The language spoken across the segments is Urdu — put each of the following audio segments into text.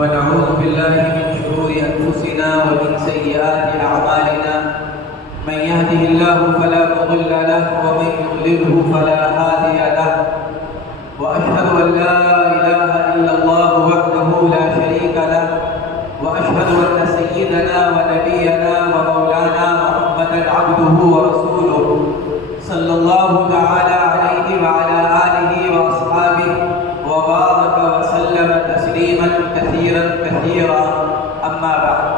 ونعوذ بالله من شرور أنفسنا ومن سيئات أعمالنا من يهده الله فلا مضل له ومن يضلله فلا هادي له وأشهد أن لا إله إلا الله وحده لا شريك له وأشهد أن سيدنا ونبينا ومولانا محمدا عبده ورسوله صلى الله تعالى عليه وعلى آله وأصحابه وبارك وسلم تسليما كثيرا كثيرا أما بعد.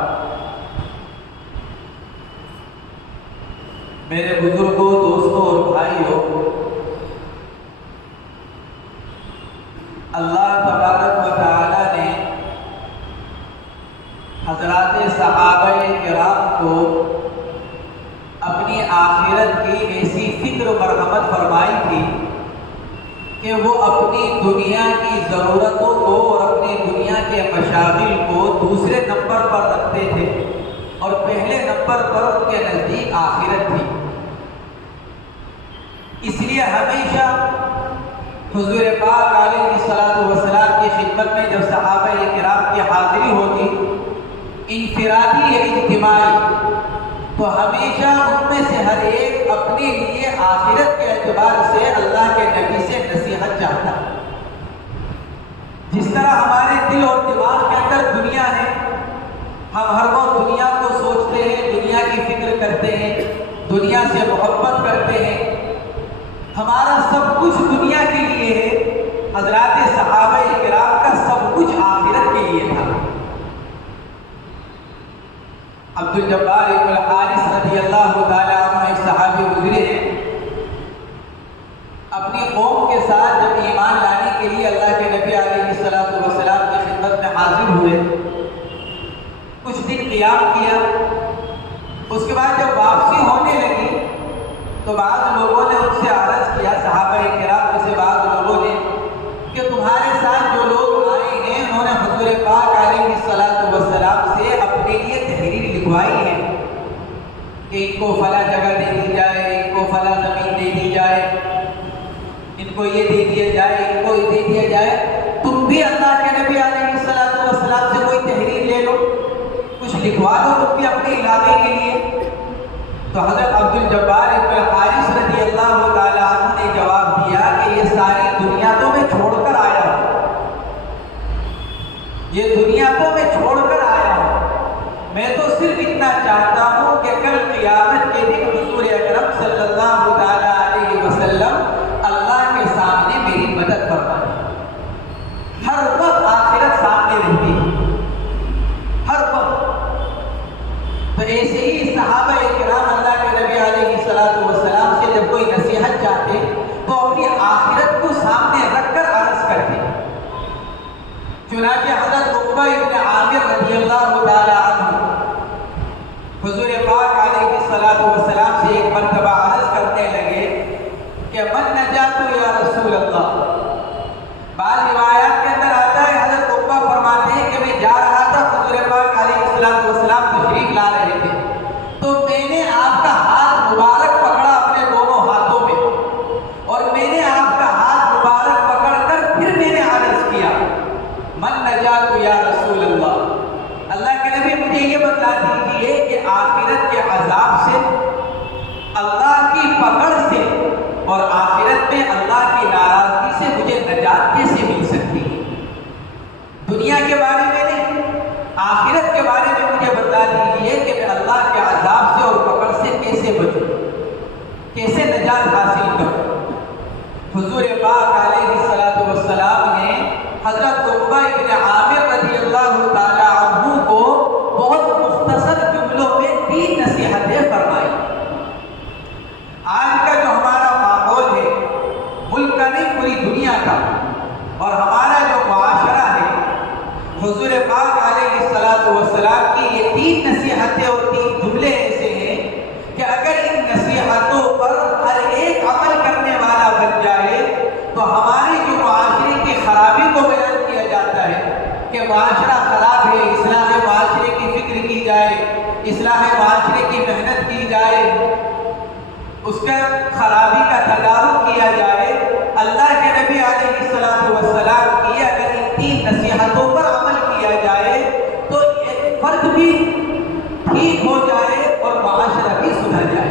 میرے بزرگوں، دوستوں اور بھائیوں، اللہ تبارک و تعالی نے حضرات صحابہ کرام کو اپنی آخرت کی ایسی فکر و مرحمت فرمائی تھی کہ وہ اپنی دنیا کی ضرورتوں کو اور اپنی دنیا کے مشاغل کو دوسرے نمبر پر رکھتے تھے اور پہلے نمبر پر ان کے نزدیک آخرت تھی. اس لیے ہمیشہ حضور پاک علیہ الصلوۃ والسلام کی خدمت میں جب صحابہ کرام کی حاضری ہوتی، انفرادی یا اجتماعی، تو ہمیشہ ان میں سے ہر ایک اپنے لیے آخرت کے اعتبار سے اللہ کے نبی سے نصیحت چاہتا. جس طرح ہمارے دل اور دماغ کے اندر دنیا ہے، ہم ہر وقت دنیا کو سوچتے ہیں، دنیا کی فکر کرتے ہیں، دنیا سے محبت کرتے ہیں، ہمارا سب کچھ دنیا کے لیے ہے. حضرات صحابہ کرام کا سب کچھ آخرت کے لیے تھا. عبد الجبار بن الحارث رضی اللہ تعالیٰ عنہ ایک صحابی گزرے ہیں. اپنی قوم کے ساتھ جب ایمان لانے کے لیے اللہ کے نبی علیہ الصلوۃ والسلام کی خدمت میں حاضر ہوئے، کچھ دن قیام کیا. اس کے بعد جب واپسی ہونے لگی تو بعض لوگوں نے ان سے عرض کیا، صحابہ کرام میں سے بعض لوگوں نے، کہ تمہارے ساتھ جو لوگ آئے ہیں انہوں نے حضور پاک علیہ الصلوۃ والسلام سے اپنے لیے تحریر لکھوائی ہے کہ ان کو فلاں جگہ دے دی جائے، ان کو فلاں زمین دے دی جائے، ان کو یہ دے دیا جائے، ان کو یہ دے دیا جائے. تم بھی اللہ کے نبی علیہ الصلوۃ والسلام سے کوئی تحریر لے لو، کچھ لکھوا دو تم بھی اپنے علاقے کے لیے. تو حضرت عبد الجبار بن الحارث رضی اللہ تعالیٰ عنہ نے جواب دیا کہ یہ ساری دنیا تو میں چھوڑ کر آیا ہوں، یہ دنیا تو میں چھوڑ کر آیا ہوں، میں تو صرف اتنا چاہتا ہوں کہ کل قیامت کے دن حضور اکرم صلی اللہ تعالیٰ علیہ وسلم اللہ کے سامنے میری مدد فرمائے. ہر وقت آخرت سامنے رہتی ہے، ہر وقت. تو ایسے ہی صحابہ کرام اللہ کے نبی علیہ الصلوۃ والسلام سے جب کوئی نصیحت چاہتے تو اپنی آخرت کو سامنے رکھ کر عرض کرتے. چنانچہ حضرت عقبہ ابن عامر رضی اللہ تعالی عنہ حضور پاک علیہ الصلوۃ والسلام سے ایک مرتبہ عرض کرنے لگے کہ من نجات یا رسول اللہ. بعض روایات کے اندر آتا ہے حضرت عقبہ فرماتے ہیں کہ میں جا رہا تھا، حضور پاک علیہ الصلوۃ والسلام تشریف لا رہے تھے، تو میں نے آپ کا ہاتھ مبارک پکڑا اپنے دونوں ہاتھوں میں، اور میں نے آپ کا ہاتھ مبارک پکڑ کر پھر میں نے عرض کیا من نجات یا رسول اللہ. اللہ کے نبی مجھے یہ بتلا دیجیے کہ آخرت کے عذاب سے، اللہ کی پکڑ سے اور آخرت میں اللہ کی ناراضگی سے مجھے نجات کیسے مل سکتی ہے؟ دنیا کے بارے میں نہیں، آخرت کے بارے میں مجھے بتا دیجیے کہ میں اللہ کے عذاب سے اور پکڑ سے کیسے بچوں، کیسے نجات حاصل کروں. حضور پاک علیہ الصلوۃ والسلام نے حضرت عقبہ ابن عامر رضی اللہ تعالی عنہ کو بہت مختصر جملوں میں 3 نصیحتیں فرمائی. آج کا جو ہمارا ماحول ہے، ملک کا نہیں پوری دنیا کا، اور ہمارا جو معاشرہ ہے، حضور پاک علیہ الصلوۃ والسلام کی یہ 3 نصیحتیں اور 3 جملے ایسے ہیں کہ اگر ان نصیحتوں پر ہر ایک عمل کرنے والا بن جائے تو ہماری جو معاشرے کی خرابی کو بیان کیا جاتا ہے کہ معاشرہ خراب ہے، اصلاح معاشرے کی فکر کی جائے، اصلاح معاشرے کی محنت کی جائے، اس کا خرابی کا تدارک کیا جائے. اللہ کے نبی علیہ الصلوۃ والسلام کی اگر ان 3 نصیحتوں پر عمل کیا دیا جائے تو ایک فرد بھی ٹھیک ہو جائے اور معاشرہ بھی سدھر جائے.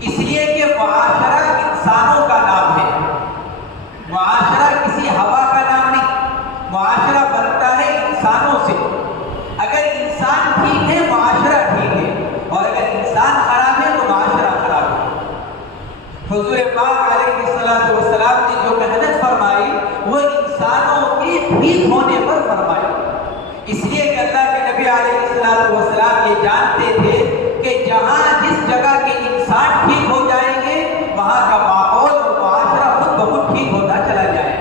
اس لیے کہ معاشرہ انسانوں کا نام ہے. معاشرہ کسی ہوا کا نام نہیں. معاشرہ بنتا ہے انسانوں سے. اگر انسان ٹھیک ہے معاشرہ ٹھیک ہے، اور اگر انسان خراب ہے تو معاشرہ خراب ہے. حضور پاک علیہ الصلوۃ والسلام نے جو محنت فرمائی وہ انسانوں کے ٹھیک ہونے پر فرمائی. اس لیے کہ اللہ کے نبی علیہ الصلوۃ والسلام یہ جانتے تھے کہ جہاں جس جگہ کے انسان ٹھیک ہو جائیں گے وہاں کا ماحول اور معاشرہ خود بخود ٹھیک ہوتا چلا جائے.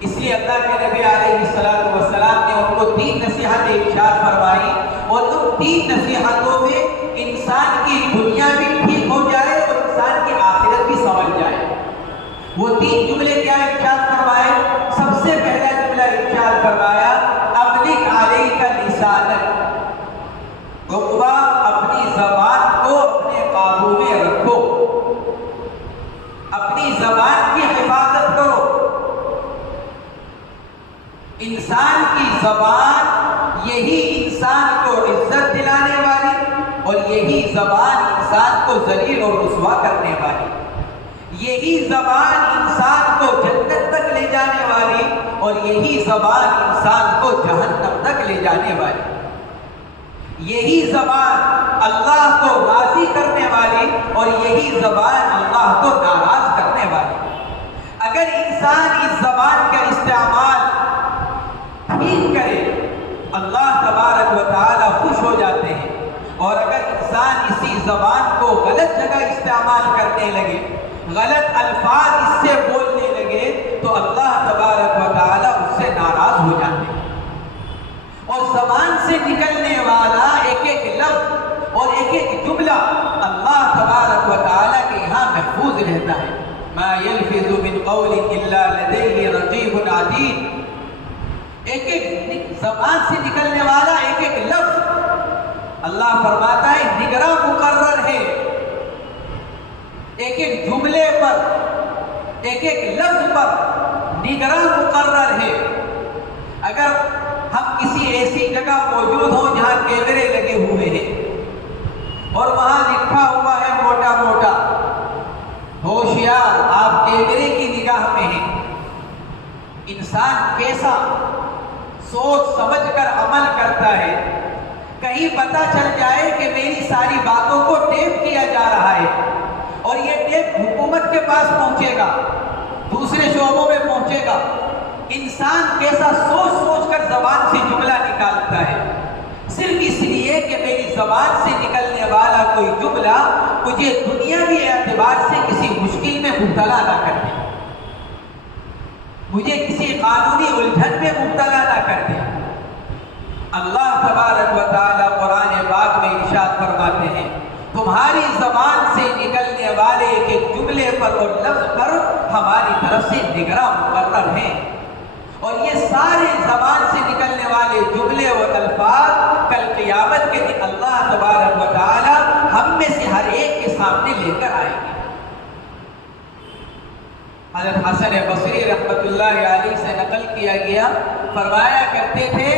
اس لیے اللہ کے نبی علیہ الصلوۃ والسلام نے ان کو 3 نصیحتیں ارشاد فرمائی، اور ان 3 نصیحتوں میں انسان کی دنیا بھی ٹھیک ہو جائے اور انسان کی آخرت بھی سنور جائے. وہ 3 جملے کیا ارشاد فرمائے؟ سب سے پہلا جملہ ارشاد فرمایا املک علیک لسانک، رقبہ اپنی زبان کو اپنے قابو میں رکھو، اپنی زبان کی حفاظت کرو. انسان کی زبان یہی انسان کو عزت دلانے والی اور یہی زبان انسان کو ذلیل اور رسوا کرنے والی. یہی زبان انسان کو جنت تک لے جانے والی اور یہی زبان انسان کو جہنم تک لے جانے والی. یہی زبان اللہ کو راضی کرنے والی اور یہی زبان اللہ کو ناراض کرنے والی. اگر انسان اس زبان کا استعمال ٹھیک کرے اللہ تبارک و تعالی خوش ہو جاتے ہیں، اور اگر انسان اسی زبان کو غلط جگہ استعمال کرنے لگے، غلط الفاظ اس سے بولنے لگے تو اللہ تبارک و تعالی اس سے ناراض ہو جاتے ہیں. اور زبان سے نکلنے والا ایک ایک لفظ اور ایک ایک جملہ اللہ تبارک و تعالی کے یہاں محفوظ رہتا ہے. ما یلفظ من قول الا لدیہ رقیب عتید. ایک ایک زبان سے نکلنے والا ایک ایک لفظ اللہ فرماتا ہے نگراں مقرر ہے. ایک ایک جملے پر، ایک ایک لفظ پر نگراں مقرر ہے. اگر ہم کسی ایسی جگہ موجود ہوں جہاں کیمرے لگے ہوئے ہیں اور وہاں لکھا ہوا ہے موٹا موٹا ہوشیار آپ کیمرے کی نگاہ میں ہیں، انسان کیسا سوچ سمجھ کر عمل کرتا ہے. کہیں پتہ چل جائے کہ میری ساری باتوں کو ٹیپ کیا جا رہا ہے اور یہ ٹیپ حکومت کے پاس پہنچے گا، دوسرے شعبوں میں پہنچے گا. انسان کیسا سوچ سوچ کر زبان سے جملہ نکالتا ہے، صرف اس لیے کہ میری زبان سے نکلنے والا کوئی جملہ مجھے دنیاوی اعتبار سے کسی مشکل میں مبتلا نہ کر دے، مجھے کسی قانونی الجھن میں مبتلا نہ کر دے. اللہ تبارک و تعالی قرآن پاک میں ارشاد فرماتے ہیں تمہاری زبان سے نکلنے والے ایک ایک جملے پر اور لفظ پر ہماری طرف سے نگراں مقرر ہیں. اور یہ سارے زبان سے نکلنے والے جملے اور الفاظ کل قیامت کے دن اللہ تبارک و تعالی ہم میں سے ہر ایک کے سامنے لے کر آئیں گے. حضرت حسن بصری رحمۃ اللہ علیہ سے نقل کیا گیا، فرمایا کرتے تھے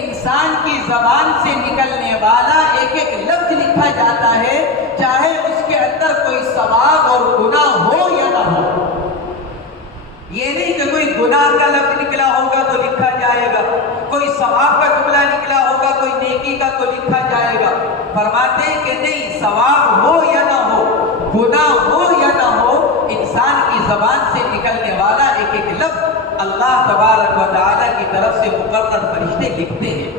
انسان کی زبان سے نکلنے والا ایک ایک لفظ لکھا جاتا ہے، چاہے اس کے اندر کوئی ثواب اور گناہ ہو یا نہ ہو. یہ نہیں کہ کوئی گناہ کا لفظ نکلا ہوگا تو لکھا جائے گا، کوئی ثواب کا جملہ نکلا ہوگا، کوئی نیکی کا تو لکھا جائے گا. فرماتے ہیں کہ نہیں، ثواب ہو یا نہ ہو، گناہ ہو یا نہ ہو، انسان کی زبان سے نکلنے والا ایک ایک لفظ اللہ تبارک و تعالی کی طرف سے مقرر فرشتے لکھتے ہیں.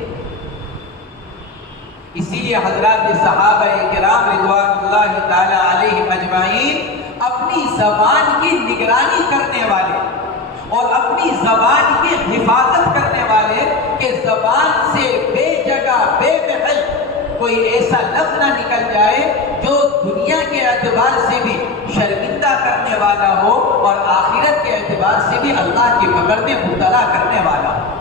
اسی لیے حضرات صحابہ کرام رضوان اللہ تعالی علیہم اجمعین اپنی زبان کی نگرانی کرنے والے اور اپنی زبان کی حفاظت کرنے والے کہ زبان سے بے جگہ بے محل کوئی ایسا لفظ نہ نکل جائے جو دنیا کے اعتبار سے بھی شرمندہ کرنے والا ہو اور آخرت کے اعتبار سے بھی اللہ کی پکڑ میں مبتلا کرنے والا ہو.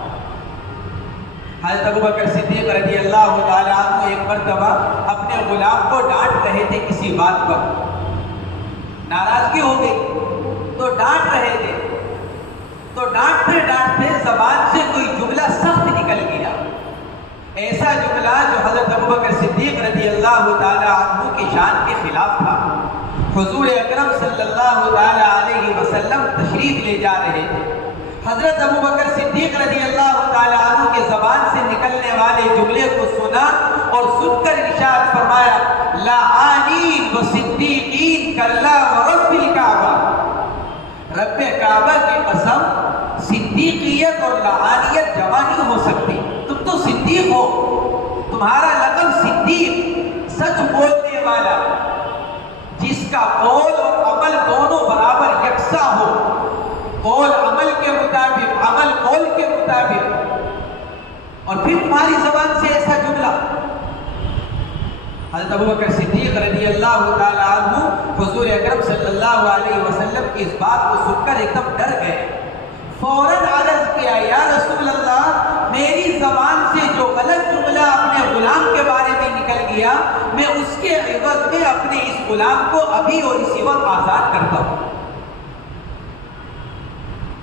حضرت ابوبکر صدیق رضی اللہ تعالیٰ عنہ ایک مرتبہ اپنے غلام کو ڈانٹ رہے تھے کسی بات پر، ناراضگی ہو گئی تو ڈانٹ رہے تھے، تو ڈانٹتے ڈانٹتے زبان سے کوئی جملہ سخت نکل صدیق رضی اللہ تعالی عنہ کی شان کے خلاف تھا۔ حضور اکرم صلی اللہ تعالی علیہ وسلم تشریف لے جا رہے تھے۔ حضرت ابوبکر صدیق رضی اللہ تعالی عنہ کے زبان سے نکلنے والے جملے کو سنا اور سن کر ارشاد فرمایا لعانین و صدیقین کلا ورب الکعبہ، رب کعبہ کی قسم صدیقیت اور لعانیت جمع نہیں ہو سکتی۔ تم تو صدیق ہو، تمہارا لقب صدیق، سچ بولنے والا، جس کا قول اور عمل دونوں برابر یکساں ہو، قول عمل کے مطابق، عمل قول کے مطابق، اور پھر تمہاری زبان سے ایسا جملہ۔ حضرت ابوبکر صدیق رضی اللہ تعالی عنہ حضور اکرم صلی اللہ علیہ وسلم کی اس بات کو سن کر ایک دم ڈر گئے، فوراً عرض کیا یا رسول اللہ، میری زبان سے جو غلط جملہ اپنے غلام کے بارے میں نکل گیا، میں اس کے عوض میں اپنے اس غلام کو ابھی اور اسی وقت آزاد کرتا ہوں،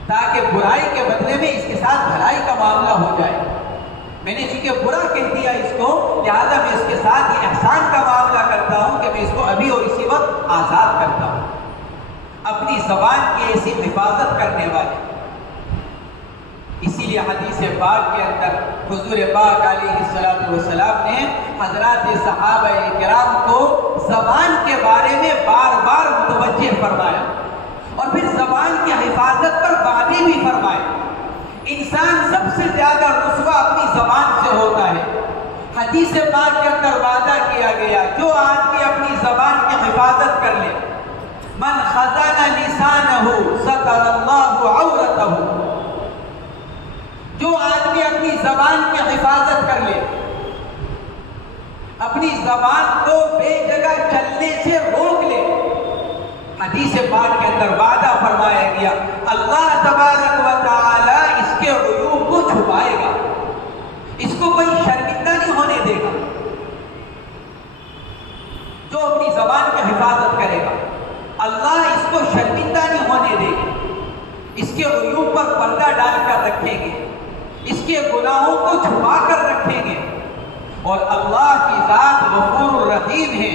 تاکہ برائی کے بدلے میں اس کے ساتھ بھلائی کا معاملہ ہو جائے۔ میں نے چونکہ برا کہہ دیا اس کو، لہٰذا میں اس کے ساتھ یہ احسان کا معاملہ کرتا ہوں کہ میں اس کو ابھی اور اسی وقت آزاد کرتا ہوں۔ اپنی زبان کی ایسی حفاظت کرنے والے، اسی لیے حدیث پاک کے اندر حضور پاک علیہ السلام نے حضرات صحابہ کرام کو زبان کے بارے میں بار بار متوجہ فرمایا، اور پھر زبان کی حفاظت پر وعدے بھی فرمائے۔ انسان سب سے زیادہ رسوا اپنی زبان سے ہوتا ہے۔ حدیث پاک کے اندر وعدہ کیا گیا، جو آدمی اپنی زبان کی حفاظت کر لے، من خزن لسانہ ستر اللہ عورتہ، جو آدمی اپنی زبان کی حفاظت کر لے، اپنی زبان کو بے جگہ چلنے سے روک لے، حدیث پاک کے اندر وعدہ فرمایا گیا اللہ تبارک و تعالی اس کے عیوب کو چھپائے گا، اس کو کوئی شرمندہ نہیں ہونے دے گا۔ جو اپنی زبان کی حفاظت کرے گا، اللہ اس کو شرمندہ نہیں ہونے دے گا، اس کے عیوب پر پردہ ڈال کر رکھیں گے، اس کے گناہوں کو چھپا کر رکھیں گے۔ اور اللہ کی ذات غفور الرحیم ہے،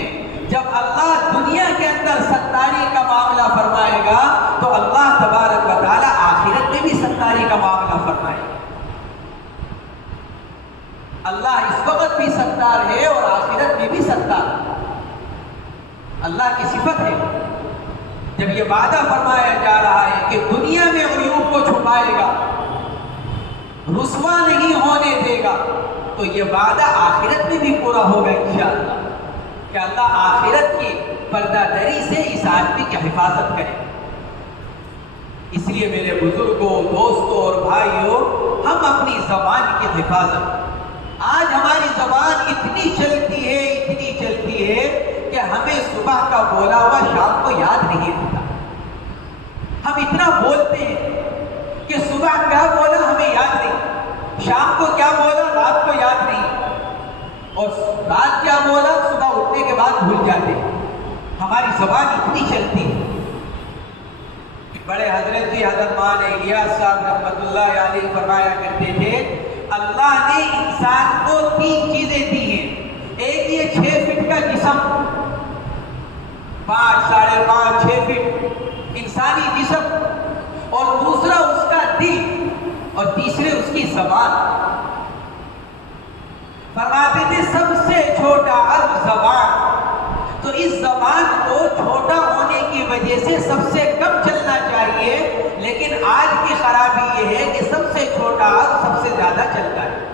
جب اللہ دنیا کے اندر ستاری کا معاملہ فرمائے گا تو اللہ تبارک و تعالی آخرت میں بھی ستاری کا معاملہ فرمائے گا۔ اللہ اس وقت بھی ستار ہے اور آخرت میں بھی ستار ہے، اللہ کی صفت ہے۔ جب یہ وعدہ فرمایا جا رہا ہے کہ دنیا میں عیوب کو چھپائے گا، رسوا نہیں ہونے دے گا، تو یہ وعدہ آخرت میں بھی پورا ہوگا انشاءاللہ، کہ اللہ آخرت کی پردہ دری سے اس آدمی کی حفاظت کرے۔ اس لیے میرے بزرگوں، دوستوں اور بھائیوں، ہم اپنی زبان کی حفاظت، آج ہماری زبان اتنی چلتی ہے کہ ہمیں صبح کا بولا ہوا شام کو یاد نہیں رہتا۔ ہم اتنا بولتے ہیں کہ صبح کیا بولا ہمیں یاد نہیں، شام کو کیا بولا رات کو یاد نہیں، اور رات کیا بولا صبح اٹھنے کے بعد بھول جاتے ہیں۔ ہماری زبان اتنی چلتی ہے۔ بڑے حضرت جی حضرت مولانا الیاس صاحب رحمۃ اللہ علیہ فرمایا کرتے تھے، اللہ نے انسان کو 3 چیزیں دی ہیں، ایک یہ 6 فٹ کا جسم، 5 ساڑھے 5 6 فٹ انسانی جسم، اور دوسرا اس کا دل، اور تیسرے اس کی زبان۔ فرماتے تھے سب سے چھوٹا عرب زبان، تو اس زبان کو چھوٹا ہونے کی وجہ سے سب سے کم چلنا چاہیے، لیکن آج کی خرابی یہ ہے کہ سب سے چھوٹا عرب سب سے زیادہ چلتا ہے،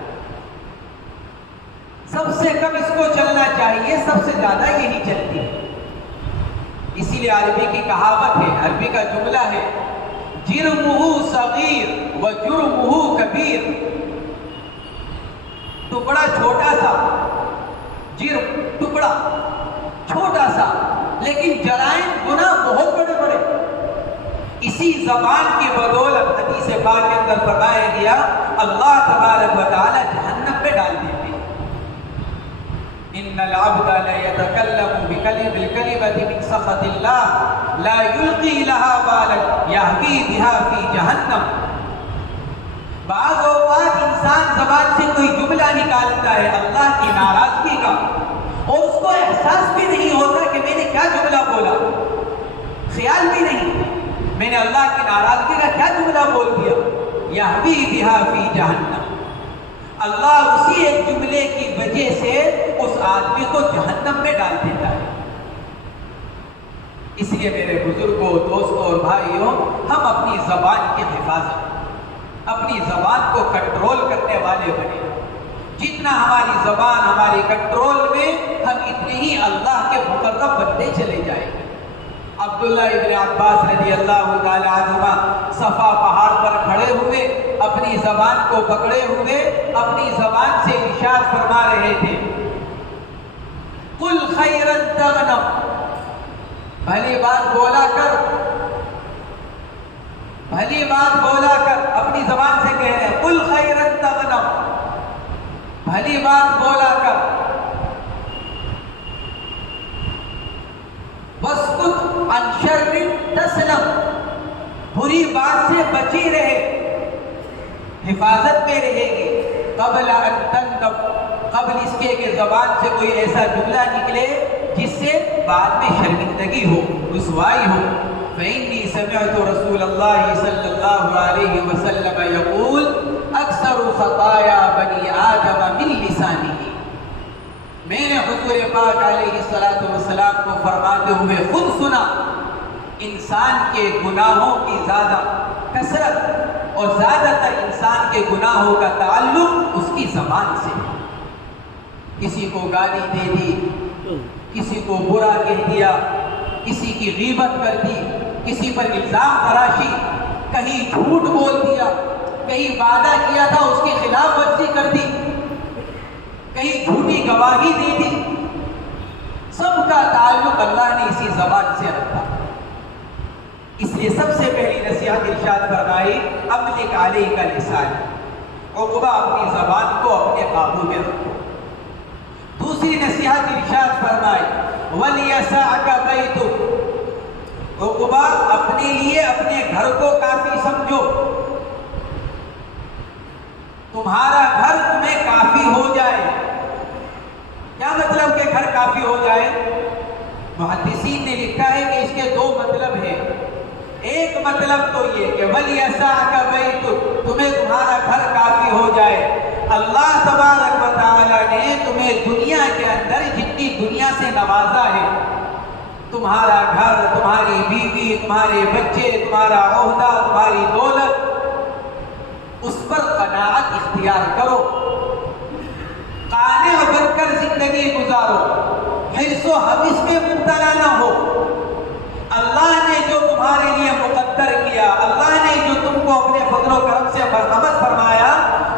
سب سے کم اس کو چلنا چاہیے، سب سے زیادہ یہی چلتی ہے۔ اسی لیے عربی کی کہاوت ہے، عربی کا جملہ ہے، جرمہ صغیر و جرمہ کبیر، ٹکڑا چھوٹا سا، جرم ٹکڑا چھوٹا سا، لیکن جرائم گناہ بہت بڑے بڑے۔ اسی زبان کی بدولت حدیث پاک کے اندر فرمایا گیا اللہ تبارک و تعالی جہنم پہ ڈال دیتے ہیں۔ ان العبد لا يتكلم بالكلمة من سخط الله لا يلقي لها بالا يهوي بها في جہنم۔ بعض اوقات انسان زبان سے کوئی جملہ نکالتا ہے اللہ کی ناراضگی کا، اور اس کو احساس بھی نہیں ہوتا کہ میں نے کیا جملہ بولا، خیال بھی نہیں میں نے اللہ کی ناراضگی کا کیا جملہ بول دیا۔ یہوی بہا فی جہنم، اللہ اسی ایک جملے کی وجہ سے اس آدمی کو جہنم میں ڈال دیتا ہے۔ اس لیے میرے بزرگوں، دوستوں اور بھائیوں، ہم اپنی زبان کی حفاظت، اپنی زبان کو کنٹرول کرنے والے بنے۔ جتنا ہماری زبان ہماری کنٹرول میں، ہم اتنے ہی اللہ کے مقرب بنتے چلے جائیں گے۔ عبداللہ ابن عباس رضی اللہ تعالی عنہما صفا پہاڑ پر کھڑے ہوئے، اپنی زبان کو پکڑے ہوئے اپنی زبان سے ارشاد فرما رہے تھے، قل خیرا تغنم، بھلی بات بولا کر، بھلی بات بولا کر، اپنی زبان سے کہہ رہے ہیں قل خیرا تغنم، بھلی بات بولا کر، واسکت عن شر تسلم، بری بات سے بچی رہے، حفاظت میں رہے گی، قبل ان تندم، قبل اس کے کہ زبان سے کوئی ایسا جملہ نکلے جس سے بعد میں شرمندگی ہو، رسوائی ہو۔ فإني سمعت رسول الله صلی اللہ علیہ وسلم یقول اکثر خطایا بنی آدم من لسانہ، میں نے حضور پاک علیہ السلام کو فرماتے ہوئے خود سنا، انسان کے گناہوں کی زیادہ کثرت اور زیادہ تر انسان کے گناہوں کا تعلق اس کی زبان سے، کسی کو گالی دے دی، کسی کو برا کہہ دیا، کسی کی غیبت کر دی، کسی پر الزام تراشی، کہیں جھوٹ بول دیا، کہیں وعدہ کیا تھا اس کی خلاف ورزی کر دی، کہیں جھوٹی گواہی دے دی، سب کا تعلق اللہ نے اسی زبان سے رکھا۔ اس لیے سب سے پہلی نصیحت ارشاد فرمائی، املک علیک لسان، عقبہ اپنی زبان کو اپنے قابو میں رکھو۔ دوسری نصیحت ارشاد فرمائی، وَلْيَسَعْكَ بَيْتُكَ، عقبہ اپنے لیے اپنے گھر کو کافی سمجھو، تمہارا گھر تمہیں کافی ہو جائے۔ کیا مطلب کہ گھر کافی ہو جائے؟ محدثین نے لکھا ہے کہ اس کے دو مطلب ہیں۔ ایک مطلب تو یہ کہ وَلْيَسَعْكَ بَيْتُكَ، تمہیں تمہارا گھر کافی ہو جائے۔ اللہ تبارک و تعالی نے تمہیں دنیا کے اندر جتنی دنیا سے نوازا ہے، تمہارا گھر، تمہاری بیوی، تمہارے بچے، تمہارا عہدہ، تمہاری دولت، اس پر قناعت اختیار کرو، قانع بن کر زندگی گزارو، حرص و حبس میں مبتلا نہ ہو۔ اللہ نے جو تمہارے لیے مقدر کیا، اللہ نے جو تم کو اپنے فضل و کرم سے مرحمت فرمایا،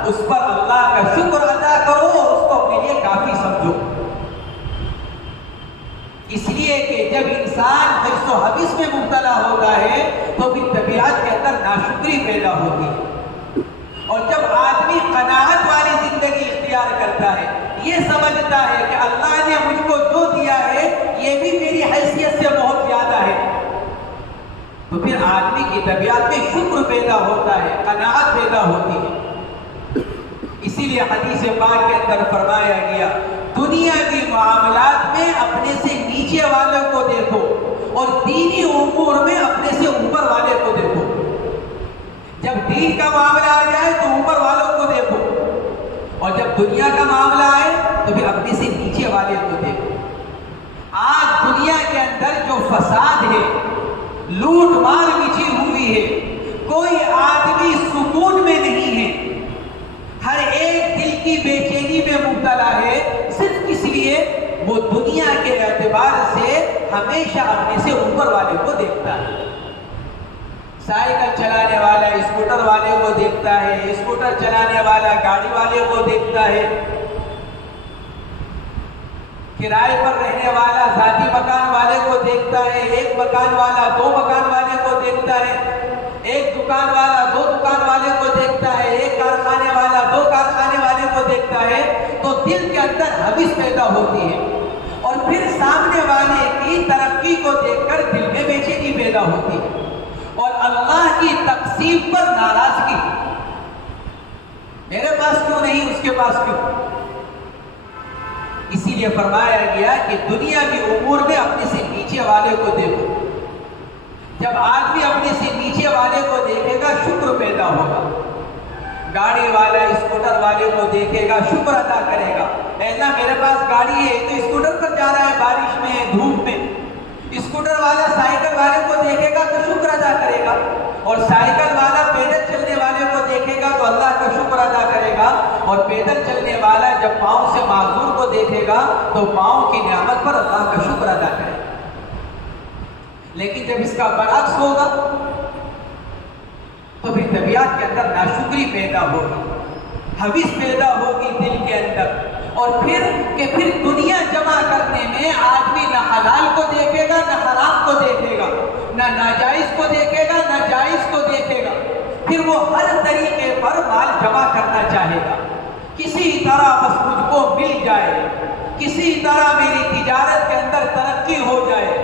اس پر اللہ کا شکر ادا کرو اور اس کو اپنے لیے کافی سمجھو۔ اس لیے کہ جب انسان حرص و حبس میں مبتلا ہوتا ہے تو پھر طبیعت کے اندر ناشکری پیدا ہوتی ہے، اور جب آدمی قناعت والی زندگی اختیار کرتا ہے، یہ سمجھتا ہے کہ اللہ نے مجھ کو جو دیا ہے یہ بھی میری حیثیت سے بہت زیادہ ہے، تو پھر آدمی کی طبیعت میں شکر پیدا ہوتا ہے، قناعت پیدا ہوتی ہے۔ اسی لیے حدیث پاک کے اندر فرمایا گیا، دنیاوی معاملات میں اپنے سے نیچے والوں کو دیکھو اور دینی امور میں اپنے سے اوپر والے کو دیکھو۔ جب دین کا معاملہ آ جائے تو اوپر والوں کو دیکھو، اور جب دنیا کا معاملہ آئے تو پھر اپنے سے نیچے والے کو دیکھو۔ آج دنیا کے اندر جو فساد ہے، لوٹ مار مچی ہوئی ہے، کوئی آدمی سکون میں نہیں ہے، ہر ایک دل کی بے چینی میں مبتلا ہے، صرف اس لیے وہ دنیا کے اعتبار سے ہمیشہ اپنے سے اوپر والے کو دیکھتا ہے۔ سائیکل چلانے والا اسکوٹر والے کو دیکھتا ہے، اسکوٹر چلانے والا گاڑی والے کو دیکھتا ہے، کرائے پر رہنے والا ذاتی مکان والے کو دیکھتا ہے، ایک مکان والا دو مکان والے کو دیکھتا ہے، ایک دکان والا دو دکان والے کو دیکھتا ہے، ایک کارخانے والا دو کارخانے والے کو دیکھتا ہے، تو دل کے اندر حوث پیدا ہوتی ہے، اور پھر سامنے والے کی ترقی کو دیکھ کر دل میں بے چینی پیدا ہوتی ہے، اور اللہ کی تقسیم پر ناراضگی، میرے پاس کیوں نہیں، اس کے پاس کیوں۔ اسی لیے فرمایا گیا کہ دنیاوی امور میں اپنے سے نیچے والے کو دیکھو. جب آدمی اپنے سے نیچے والے کو دیکھے گا شکر پیدا ہوگا. گاڑی والا اسکوٹر والے کو دیکھے گا شکر ادا کرے گا. ایسا میرے پاس گاڑی ہے تو اسکوٹر پر جا رہا ہے بارش میں دھوپ میں. اسکوٹر والا سائیکل والے کو دیکھے گا تو شکر ادا کرے گا. اور سائیکل والا پیدل چلنے والے کو دیکھے گا تو اللہ کا شکر ادا کرے گا. اور پیدل چلنے والا جب پاؤں سے معذور کو دیکھے گا تو پاؤں کی نعمت پر اللہ کا شکر ادا کرے گا. لیکن جب اس کا برعکس ہوگا تو پھر طبیعت کے اندر ناشکری پیدا ہوگی, حوث پیدا ہوگی دل کے اندر. اور پھر دنیا جمع کرنے میں آدمی نہ حلال کو دیکھے گا نہ حرام کو دیکھے گا, نہ ناجائز کو دیکھے گا نہ جائز کو دیکھے گا. پھر وہ ہر طریقے پر مال جمع کرنا چاہے گا. کسی طرح بس مجھ کو مل جائے, کسی طرح میری تجارت کے اندر ترقی ہو جائے,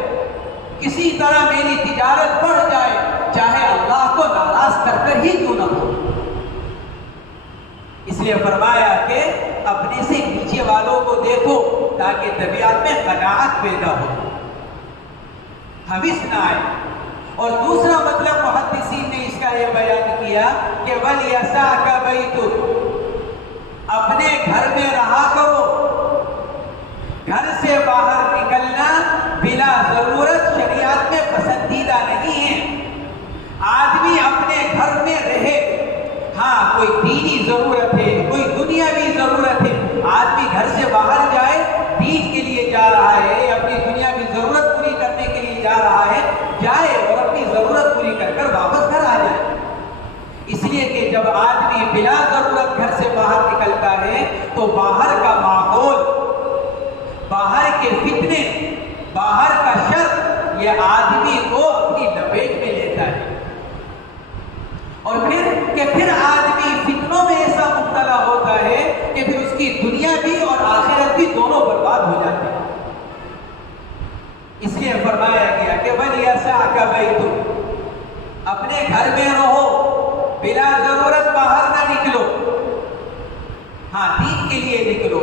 کسی طرح میری تجارت بڑھ جائے, چاہے اللہ کو ناراض کر کر ہی کیوں نہ ہو. اس لیے فرمایا کہ اپنے سے نیچے والوں کو دیکھو تاکہ طبیعت میں قناعت پیدا ہو, حوث نہ آئے. اور دوسرا مطلب محدثین نے اس کا یہ بیان کیا کہ وَلْيَسَعْكَ بَيْتُكَ, اپنے گھر میں رہا کرو. گھر سے باہر نکلنا بلا ضرورت شریعت میں پسندیدہ نہیں ہے. آدمی اپنے گھر میں رہے, ہاں کوئی دینی ضرورت ہے, کوئی دنیاوی ضرورت ہے, آدمی گھر سے باہر جائے, دین کے لیے جا رہا ہے, اپنی دنیاوی ضرورت پوری کرنے کے لیے جا رہا ہے, جائے اور اپنی ضرورت پوری کر کر واپس گھر آ جائے. اس لیے کہ جب آدمی بلا ضرورت گھر سے باہر نکلتا ہے تو باہر کا ماحول, باہر کے فتنے, باہر کا شر یہ آدمی کو اپنی لپیٹ میں لیتا ہے. اور پھر آدمی فتنوں میں ایسا مبتلا ہوتا ہے کہ پھر اس کی دنیا بھی اور آخرت بھی دونوں برباد ہو جاتے ہیں. اس لیے فرمایا گیا کہ وَلْيَسَعْكَ بَيْتُكَ, اپنے گھر میں رہو, بلا ضرورت باہر نہ نکلو. ہاں دین کے لیے نکلو,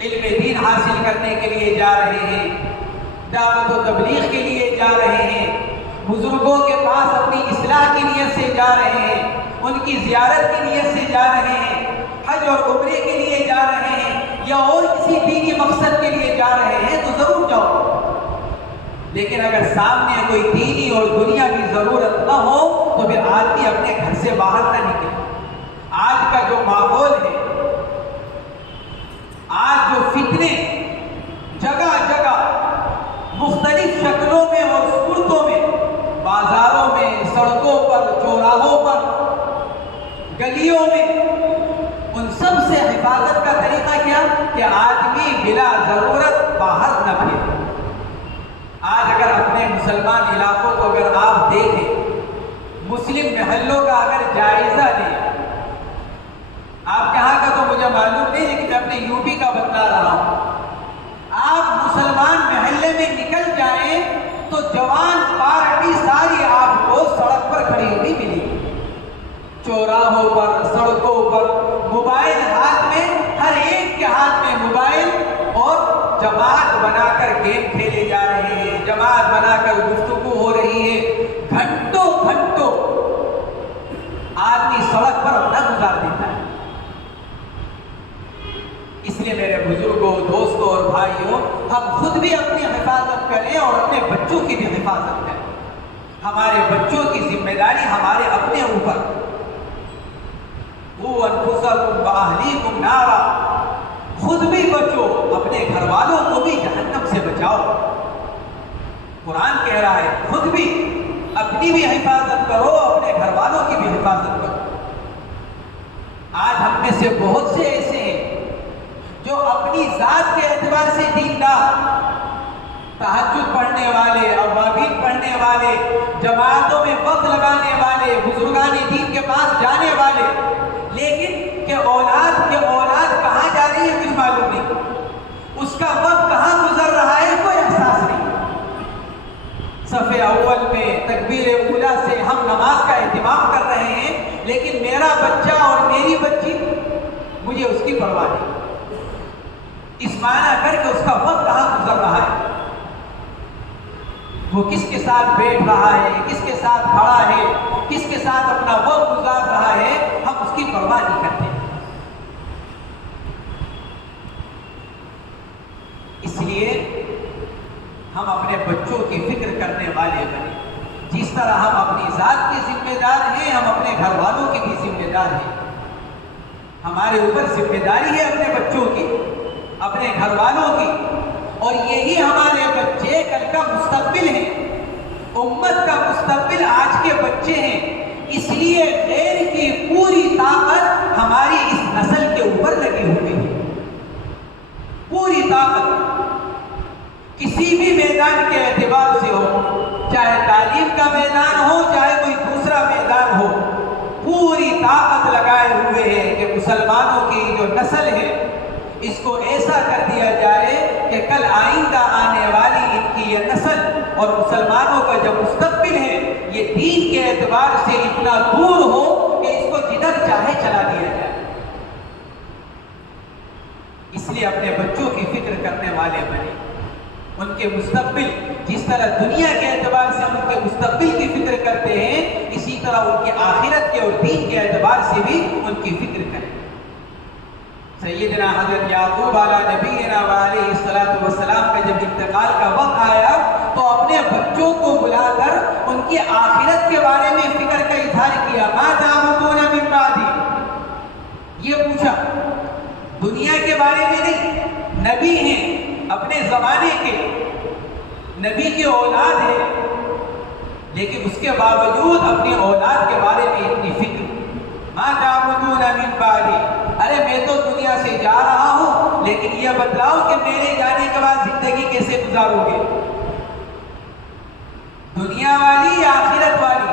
علم دین حاصل کرنے کے لیے جا رہے ہیں, دعوت و تبلیغ کے لیے جا رہے ہیں, بزرگوں کے پاس اپنی اصلاح کی نیت سے جا رہے ہیں, ان کی زیارت کی نیت سے جا رہے ہیں, حج اور عمرے کے لیے جا رہے ہیں, یا اور کسی دینی مقصد کے لیے جا رہے ہیں تو ضرور جاؤ. لیکن اگر سامنے کوئی دینی اور دنیاوی ضرورت نہ ہو تو پھر آدمی اپنے گھر سے باہر نہ نکلے. آج کا جو ماحول ہے, آج جو فتنے جگہ جگہ مختلف شکلوں میں اور صورتوں میں, بازاروں میں, سڑکوں پر, چوراہوں پر, گلیوں میں, ان سب سے حفاظت کا طریقہ کیا کہ آدمی بلا ضرورت باہر نہ پھرے. آج اگر اپنے مسلمان علاقوں کو اگر آپ دیکھیں, مسلم محلوں کا اگر جائزہ لیں, آپ کہاں کا تو مجھے معلوم نہیں لیکن میں اپنے یو پی کا بتا رہا ہوں, آپ مسلمان محلے میں نکل جائیں تو جوان پارٹی ساری آپ کو سڑک پر کھڑی ہوئی ملے گی, چوراہوں پر, سڑکوں پر, موبائل ہاتھ میں, ہر ایک کے ہاتھ میں موبائل, اور جماعت بنا کر گیم کھیلے جا رہے ہیں, جماعت بنا کر گفتگو ہو رہی ہے. گھنٹوں گھنٹوں آدمی سڑک پر اپنا گزار دیتا ہے. اس لیے میرے بزرگوں, دوستوں اور بھائیوں, ہم خود بھی اپنی حفاظت کریں اور اپنے بچوں کی بھی حفاظت کریں. ہمارے بچوں کی ذمہ داری ہمارے اپنے اوپر. قُوا أَنفُسَكُمْ وَأَهْلِيكُمْ نَارًا, خود بھی بچو, اپنے گھر والوں کو بھی جہنم سے بچاؤ. قرآن کہہ رہا ہے خود بھی اپنی بھی حفاظت کرو, اپنے گھر والوں کی بھی حفاظت کرو. آج ہم میں سے بہت سے ایسے ہیں جو اپنی ذات کے اعتبار سے دیندار, تہجد پڑھنے والے, اوابین پڑھنے والے, جماعتوں میں وقت لگانے والے, بزرگان دین کے پاس جانے والے, لیکن کہ اولاد کہاں جا رہی ہے کچھ معلوم نہیں, اس کا وقت کہاں گزر رہا ہے کوئی احساس نہیں. صف اول میں تکبیر اولیٰ سے ہم نماز کا اہتمام کر رہے ہیں, لیکن میرا بچہ اور میری بچی, مجھے اس کی پرواہ نہیں. اس معنی کر کے اس کا وقت کہاں گزر رہا ہے، وہ کس کے ساتھ بیٹھ رہا ہے، کس کے ساتھ کھڑا ہے، کس کے ساتھ اپنا وقت گزار رہا ہے، ہم اس کی پرواہ نہیں کرتے۔ اس لیے ہم اپنے بچوں کی فکر کرنے والے بنے۔ جس طرح ہم اپنی ذات کے ذمہ دار ہیں، ہم اپنے گھر والوں کے بھی ذمہ دار ہیں۔ ہمارے اوپر ذمہ داری ہے اپنے بچوں کی، اپنے گھر والوں کی، اور یہی ہمارے بچے کل کا مستقبل ہیں۔ امت کا مستقبل آج کے بچے ہیں، اس لیے خیر کی پوری طاقت ہماری اس نسل کے اوپر لگی ہوئی ہے۔ پوری طاقت کسی بھی میدان کے اعتبار سے ہو، چاہے تعلیم کا میدان ہو، چاہے کوئی دوسرا میدان ہو، پوری طاقت لگائے ہوئے ہیں کہ مسلمانوں کی جو نسل ہے اس کو ایسا کر دیا جائے کہ کل آئندہ آنے والی ان کی یہ نسل اور مسلمانوں کا جو مستقبل ہے یہ دین کے اعتبار سے اتنا دور ہو کہ اس کو جدھر چاہے چلا دیا جائے۔ اس لیے اپنے بچوں کی فکر کرنے والے بنے، ان کے مستقبل، جس طرح دنیا کے اعتبار سے ہم ان کے مستقبل کی فکر کرتے ہیں، اسی طرح ان کے آخرت کے اور دین کے اعتبار سے بھی ان کی فکر کریں۔ سیدنا حضرت یعقوب علیہ نبینا علیہ السلام کا جب انتقال کا وقت آیا تو اپنے بچوں کو بلا کر ان کی آخرت کے بارے میں فکر کا اظہار کیا۔ ما تعبدون من بعدی، یہ پوچھا، دنیا کے بارے میں نہیں، نبی ہیں، اپنے زمانے کے نبی کی اولاد ہے، لیکن اس کے باوجود اپنی اولاد کے بارے میں اتنی فکر۔ ما تعبدون من بعدی، ارے میں تو دنیا سے جا رہا ہوں، لیکن یہ بتلاؤ کہ میرے جانے کے بعد زندگی کیسے گزارو گے، دنیا والی یا آخرت والی؟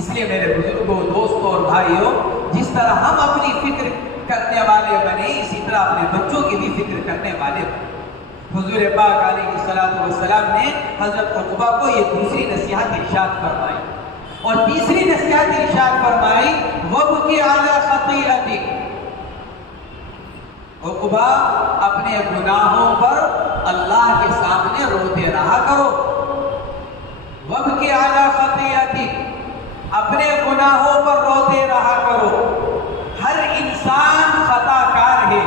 اس لیے میرے بزرگوں، دوستوں اور بھائیوں، جس طرح ہم اپنی فکر کرنے والے بنے، اسی طرح اپنے بچوں کی بھی فکر کرنے والے بنے۔ حضور پاک علیہ السلام نے حضرت عقبہ کو یہ دوسری نصیحت ارشاد فرمائی، اور تیسری نصیحت ارشاد فرمائی، وَبْكِ عَلَى خَطِيئَتِكَ، عقبہ اپنے گناہوں پر اللہ کے سامنے روتے رہا کرو۔ وَبْكِ عَلَى خَطِيئَتِكَ، اپنے گناہوں پر روتے رہا کرو۔ ہر انسان خطا کار ہے،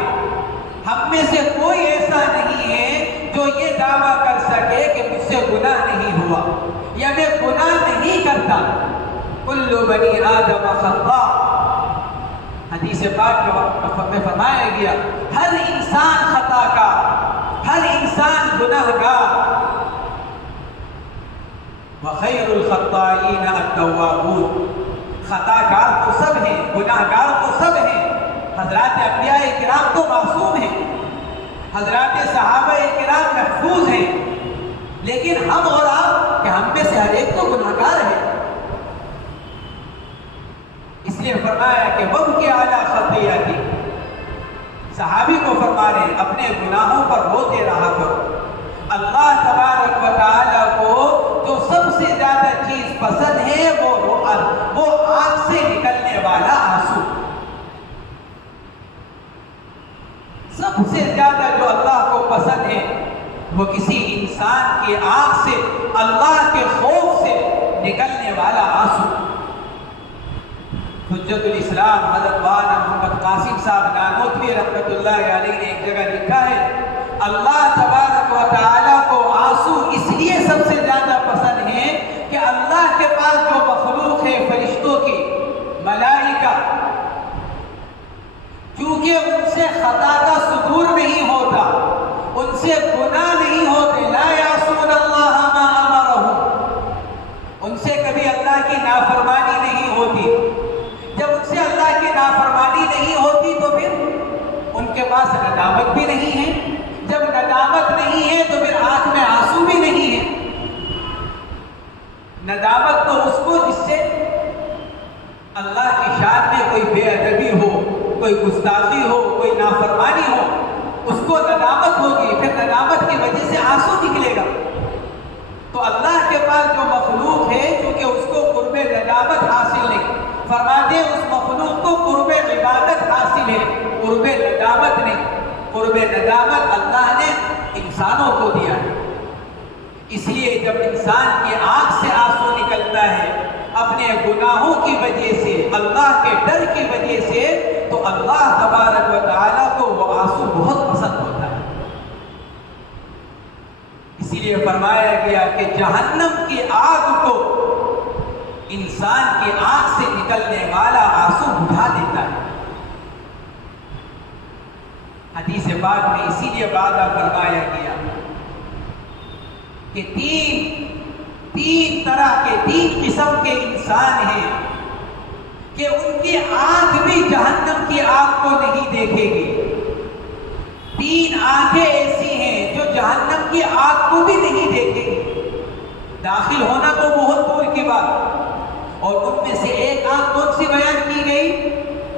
ہم میں سے کوئی ایسا نہیں ہے جو یہ دعویٰ کر سکے کہ مجھ سے گناہ نہیں ہوا یا میں گناہ نہیں کرتا۔ کل بنی آدم خطاء، حدیث پاک میں فرمایا گیا ہر انسان خطا کار، ہر انسان گناہ گار۔ وخیر الخطائین التوابون، خطا کار تو سب ہیں، گناہ گار تو سب ہیں۔ حضرات انبیاء کرام تو معصوم ہیں، حضرات صحابہ کرام محفوظ ہیں، لیکن ہم اور آپ کہ ہم میں سے ہر ایک تو گناہ گار ہے۔ اس لیے فرمایا کہ وَبْكِ عَلَى خَطِيئَتِكَ، صحابی کو فرما رہے ہیں اپنے گناہوں پر روتے رہا کرو۔ اللہ تبارک و تعالیٰ کو جو سب سے زیادہ چیز پسند ہے وہ آنکھ سے نکلنے والا آنسو، سب سے زیادہ جو اللہ کو پسند ہے وہ کسی انسان کی آنکھ سے اللہ کے خوف سے نکلنے والا آنسو۔ حجت الاسلام حضرت مولانا محمد قاسم صاحب نانوتوی رحمۃ اللہ علیہ نے ایک جگہ لکھا ہے، اللہ تبارک و تعالیٰ کو آنسو اس لیے سب سے زیادہ پسند ہے کہ اللہ کے پاس جو مخلوق ہے فرشتوں کی، ملائکہ، کیونکہ ان سے خطا کا صدور نہیں ہوتا، ان سے گناہ نہیں ہوتے، لا یعصون اللہ ما امرہم، ان سے کبھی اللہ کی نافرمانی نہیں ہوتی۔ جب ان سے اللہ کی نافرمانی نہیں ہوتی تو پھر ان کے پاس ندامت بھی نہیں ہے، جب ندامت نہیں ہے تو پھر آنکھ میں آنسو بھی نہیں ہے۔ ندامت تو اس کو جس سے اللہ کی شان میں کوئی بے ادبی ہو، کوئی گستاخی ہو، کوئی نافرمانی ہو، اس کو ندامت ہوگی، پھر ندامت کی وجہ سے آنسو نکلے گا۔ تو اللہ کے پاس جو مخلوق ہے کیونکہ اس کو قرب ندامت حاصل نہیں، فرماتے ہیں اس مخلوق کو قرب عبادت حاصل ہے، قرب ندامت نہیں۔ قیامت اللہ نے انسانوں کو دیا ہے۔ اس لیے جب انسان کی آنکھ سے آنسو نکلتا ہے اپنے گناہوں کی وجہ سے، اللہ کے ڈر کی وجہ سے، تو اللہ تبارک و تعالیٰ کو وہ آنسو بہت پسند ہوتا ہے۔ اسی لیے فرمایا گیا کہ جہنم کی آگ کو انسان کی آنکھ سے نکلنے والا آنسو بجھا دیتا ہے۔ حدیث پاک میں اسی لیے وعدہ فرمایا گیا کہ تین طرح کے، تین قسم کے انسان ہیں کہ ان کی آنکھ بھی جہنم کی آگ کو نہیں دیکھے گی۔ تین آنکھیں ایسی ہیں جو جہنم کی آگ کو بھی نہیں دیکھے گی۔ داخل ہونا تو بہت دور کی بات، اور ان میں سے ایک آنکھ کون سی بیان کی گئی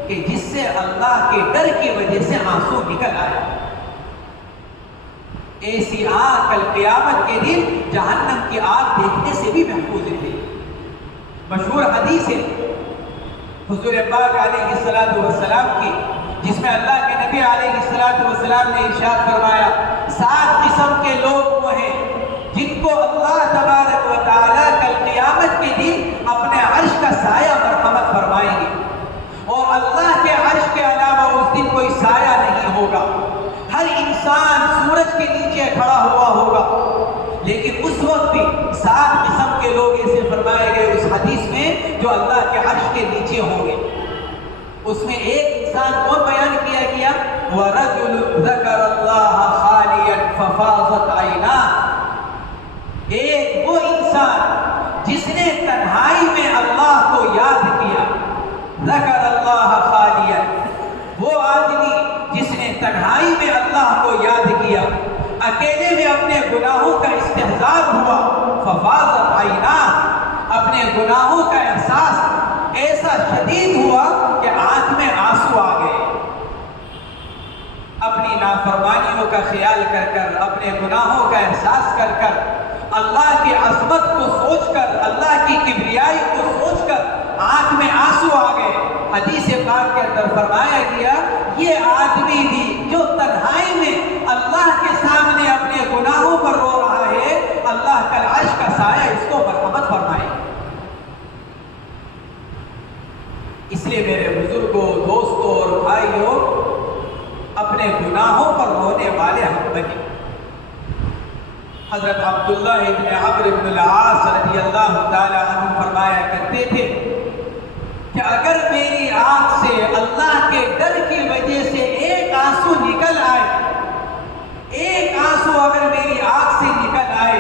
کہ جس سے اللہ کے ڈر کی وجہ سے آنسو نکل آیا۔ ایسی آنکھ کل قیامت کے دن جہنم کی آگ دیکھنے سے بھی محفوظ رہے۔ مشہور حدیث ہے حضور پاک علیہ الصلوۃ والسلام کی، جس میں اللہ کے نبی علیہ الصلوۃ والسلام نے ارشاد فرمایا 7 قسم کے لوگ وہ ہیں جن کو اللہ تبارک و تعالیٰ کل قیامت کے دن اپنے عرش کا سایہ مرحمت فرمائیں گے، اور اللہ کے عرش کے علاوہ اس دن کوئی سایہ نہیں ہوگا۔ ہر انسان سورج کے نیچے کھڑا ہوا ہوگا، لیکن اس وقت بھی 7 قسم کے لوگ ایسے فرمائے گئے اس حدیث میں جو اللہ کے عرش کے نیچے ہوں گے۔ اس میں ایک انسان کون بیان کیا گیا؟ وَرَجُلٌ ذَكَرَ اللَّهَ خَالِيًا فَفَاضَتْ عَيْنَاهُ، ایک وہ انسان جس نے تنہائی میں اللہ کو یاد کیا۔ ذکر اللہ خالیا، وہ آدمی جس نے تنہائی میں اللہ کو یاد کیا، اکیلے میں اپنے گناہوں کا استحضار ہوا، ففاضت عیناہ، اپنے گناہوں کا احساس ایسا شدید ہوا کہ آنکھ میں آنسو آ گئے۔ اپنی نافرمانیوں کا خیال کر کر، اپنے گناہوں کا احساس کر کر، اللہ کی عظمت کو سوچ کر، اللہ کی کبریائی کو سوچ کر آنکھ میں آنسو آ گئے۔ حدیث پاک کے اندر فرمایا گیا یہ آدمی بھی جو تنہائی میں اللہ کے سامنے اپنے گناہوں پر رو رہا ہے، اللہ کا عرش کا سایہ اس کو مرحمت فرمائے۔ اس لیے میرے بزرگوں، دوستوں اور بھائیوں، اپنے گناہوں پر رونے والے ہم بنے۔ حضرت عبداللہ ابن عمرو بن العاص رضی اللہ تعالی عنہ فرمایا کرتے تھے کہ اگر میری آنکھ سے اللہ کے ڈر کی وجہ سے ایک آنسو نکل آئے، ایک آنسو اگر میری آنکھ سے نکل آئے،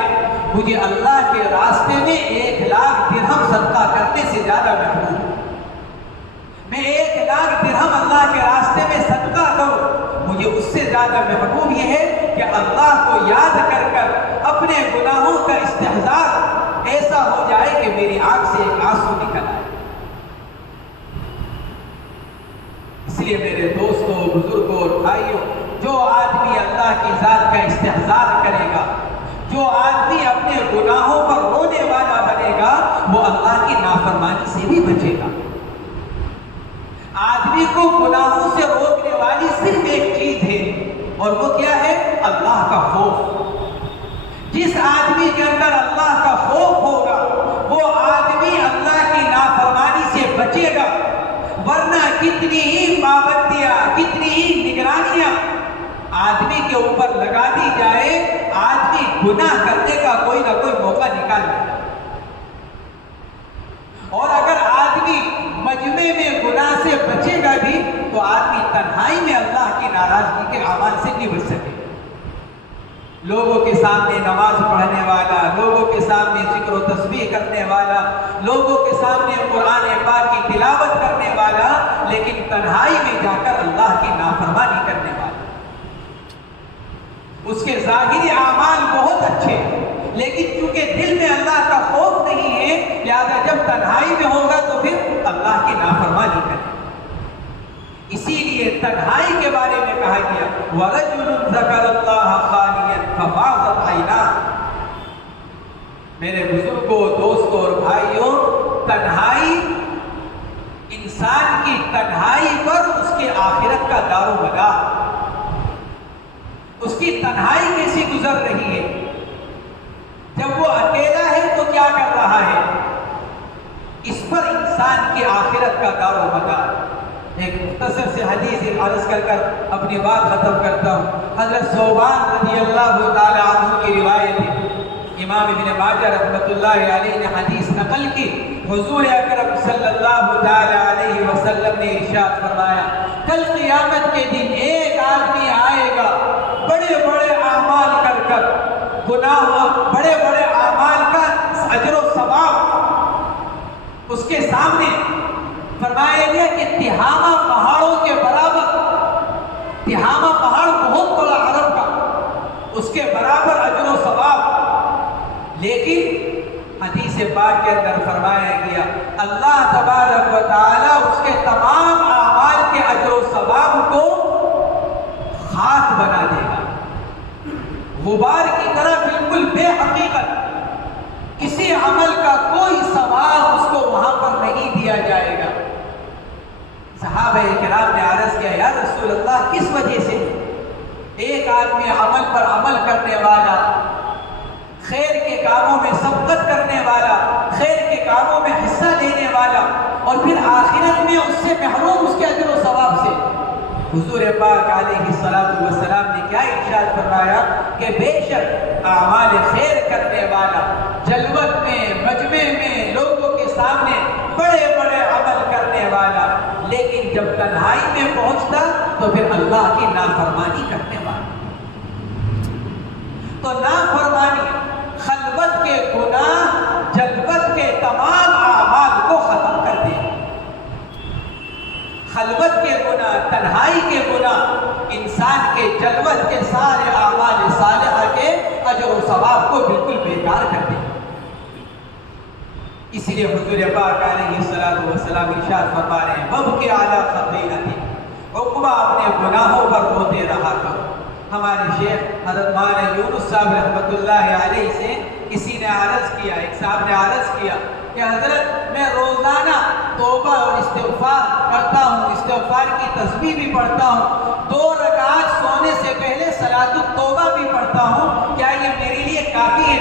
مجھے اللہ کے راستے میں 1,00,000 درہم صدقہ کرنے سے زیادہ محبوب ہوں۔ میں 1,00,000 درہم اللہ کے راستے میں صدقہ کروں، مجھے اس سے زیادہ محبوب یہ ہے کہ اللہ کو یاد کر کر اپنے گناہوں کا استحضار ایسا ہو جائے کہ میری آنکھ سے ایک آنسو نکل آئے۔ اس لیے میرے دوستوں، بزرگوں اور بھائیوں، جو آدمی اللہ کی ذات کا استحضار کرے گا، جو آدمی اپنے گناہوں پر رونے والا بنے گا، وہ اللہ کی نافرمانی سے بھی بچے گا۔ آدمی کو گناہوں سے روکنے والی صرف ایک چیز ہے، اور وہ کیا ہے؟ اللہ کا خوف۔ جس آدمی کے اندر اللہ کا خوف ہوگا، وہ آدمی اللہ کی نافرمانی سے بچے گا، ورنہ کتنی ہی پابندیاں، کتنی ہی نگرانیاں آدمی کے اوپر لگا دی جائے، آدمی گناہ کرنے کا کوئی نہ کوئی موقع نکال لے۔ اور اگر آدمی مجمع میں گناہ سے بچے گا بھی تو آدمی تنہائی میں اللہ کی ناراضگی کے اعمال سے نہیں بچ سکے۔ لوگوں کے سامنے نماز پڑھنے والا، لوگوں کے سامنے ذکر و تسبیح کرنے والا، لوگوں کے سامنے قرآن پاک کی تلاوت کرنے والا، لیکن تنہائی میں جا کر اللہ کی نافرمانی کرنے والا، اس کے ظاہری اعمال بہت اچھے، لیکن چونکہ دل میں اللہ کا خوف نہیں ہے، لہذا جب تنہائی میں ہوگا تو پھر اللہ کی نافرمانی کرے۔ اسی لیے تنہائی کے بارے میں کہا گیا وَرَجُلٌ ذَكَرَ اللَّهَ خَالِيًا فَفَاضَتْ عَيْنَاهُ۔ میرے بزرگوں، دوستوں اور بھائیوں، تنہائی، انسان کی تنہائی پر اس کے آخرت کا دار و مدار۔ اس کی تنہائی کیسی گزر رہی ہے، جب وہ اکیلا ہے تو کیا کر رہا ہے، اس پر انسان کی آخرت کا دار و مدار۔ ایک مختصر سے حدیث عرض کر اپنی بات ختم کرتا ہوں۔ حضرت ثوبان رضی اللہ تعالی عنہ کی روایت ہے، امام ابن ماجہ رحمۃ اللہ علیہ نے حدیث نقل کی۔ حضور اکرم صلی اللہ تعالی علیہ وسلم نے ارشاد فرمایا، کل قیامت کے دن ایک آدمی آئے گا بڑے بڑے اعمال کر گناہ، بڑے بڑے اعمال کا اجر و ثواب اس کے سامنے، فرمایا گیا کہ تہامہ پہاڑوں کے برابر، تہامہ پہاڑ بہت بڑا عرب کا، اس کے برابر اجر و ثواب، لیکن حدیث پاک کے اندر فرمایا گیا اللہ تبارک و تعالی اس کے تمام اعمال کے اجر و ثواب کو خاک بنا دے گا، غبار کی طرح بالکل بے حقیقت، کسی عمل کا کوئی ثواب اس کو وہاں پر نہیں دیا جائے گا۔ صحابہ کرام نے عرض کیا، یا رسول اللہ کس وجہ سے؟ ایک آدمی عمل پر عمل کرنے والا، خیر کے کاموں میں سبقت کرنے والا، خیر کے کاموں میں حصہ لینے والا، اور پھر آخرت میں اس سے محروم اس کے اجر و ثواب سے۔ حضور پاک علیہ السلام نے کیا ارشاد فرمایا کہ بے شک اعمال خیر کرنے والا، جلوت میں، مجمع میں، لوگوں کے سامنے بڑے بڑے عمل کرنے والا، لیکن جب تنہائی میں پہنچتا تو پھر اللہ کی نافرمانی کرنے والا۔ تو نافرمانی، خلوت کے گناہ، جلوت کے تمام اعمال کو ختم کر دے۔ خلوت کے گناہ، تنہائی کے گناہ انسان کے جلوت کے سارے اعمال صالحہ کے اجر و ثواب کو بالکل بیکار کر دے۔ اس لیے حضور پاک علیہ السلام ارشاد فرما رہے ہیں، وَبْكِ عَلَىٰ خَطِيئَتِهِ، عقبہ اپنے گناہوں پر روتے رہا کرو۔ ہمارے شیخ حضرت مولانا یونس صاحب رحمۃ اللہ علیہ سے کسی نے عرض کیا، ایک صاحب نے عرض کیا کہ حضرت میں روزانہ توبہ اور استغفار کرتا ہوں، استغفار کی تسبیح بھی پڑھتا ہوں، 2 رکعات سونے سے پہلے صلاۃ التوبہ بھی پڑھتا ہوں، کیا یہ میرے لیے کافی ہے؟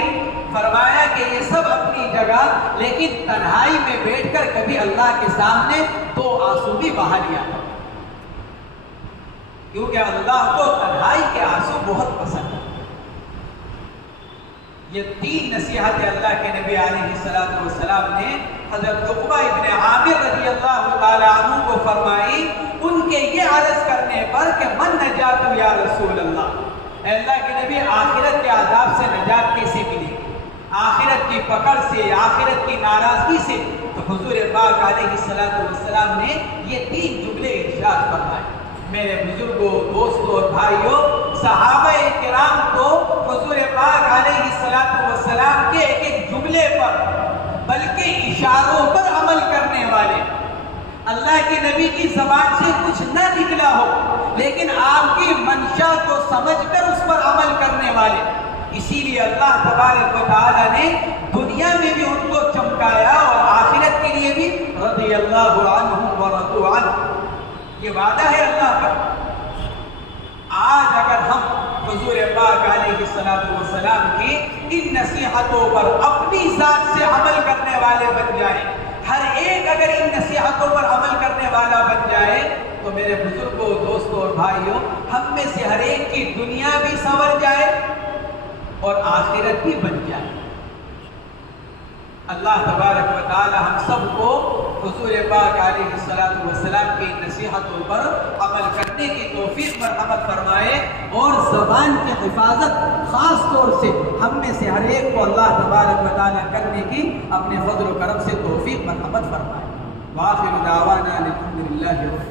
فرمایا کہ یہ سب اپنی جگہ، لیکن تنہائی میں بیٹھ کر کبھی اللہ کے سامنے 2 آنسو بھی بہا لیا کرو، کیونکہ اللہ کو تنہائی کے آنسو بہت پسند ہے۔ یہ 3 نصیحتیں اللہ کے نبی علیہ السلام نے حضرت عقبہ ابن عامر رضی اللہ تعالی عنہ کو فرمائی، ان کے یہ عرض کرنے پر کہ من نجات یا رسول اللہ، اے اللہ کے نبی آخرت کے عذاب سے نجات کیسے ملے، آخرت کی پکڑ سے، آخرت کی ناراضگی سے؟ تو حضور پاک علیہ السلام نے یہ 3 جملے ارشاد فرمائے۔ میرے بزرگوں، دوستوں اور بھائیوں، صحابہ کرام کو حضور پاک علیہ السلام کے ایک جملے پر بلکہ اشاروں پر عمل کرنے والے، اللہ کے نبی کی زبان سے کچھ نہ نکلا ہو لیکن آپ کی منشا کو سمجھ کر اس پر عمل کرنے والے، اسی لیے اللہ تبارک و تعالی نے دنیا میں بھی ان کو چمکایا اور آخرت کے لیے بھی رضی اللہ عنہم ورضوا عنہ، یہ وعدہ ہے اللہ کا۔ آج اگر ہم حضور پاک علیہ السلام کی ان نصیحتوں پر اپنی ذات سے عمل کرنے والے بن جائیں، ہر ایک اگر ان نصیحتوں پر عمل کرنے والا بن جائے تو میرے بزرگوں، دوستوں اور بھائیوں، ہم میں سے ہر ایک کی دنیا بھی سنور جائے اور آخرت بھی بن جائے۔ اللہ تبارک و تعالی ہم سب کو حضور پاک علیہ السلام کی نصیحتوں پر عمل کرنے کی توفیق مرحمت فرمائے، اور زبان کی حفاظت خاص طور سے ہم میں سے ہر ایک کو اللہ تبارک و تعالی کرنے کی اپنے فضل و کرم سے توفیق مرحمت فرمائے۔ وآخر دعوانا الحمدللہ۔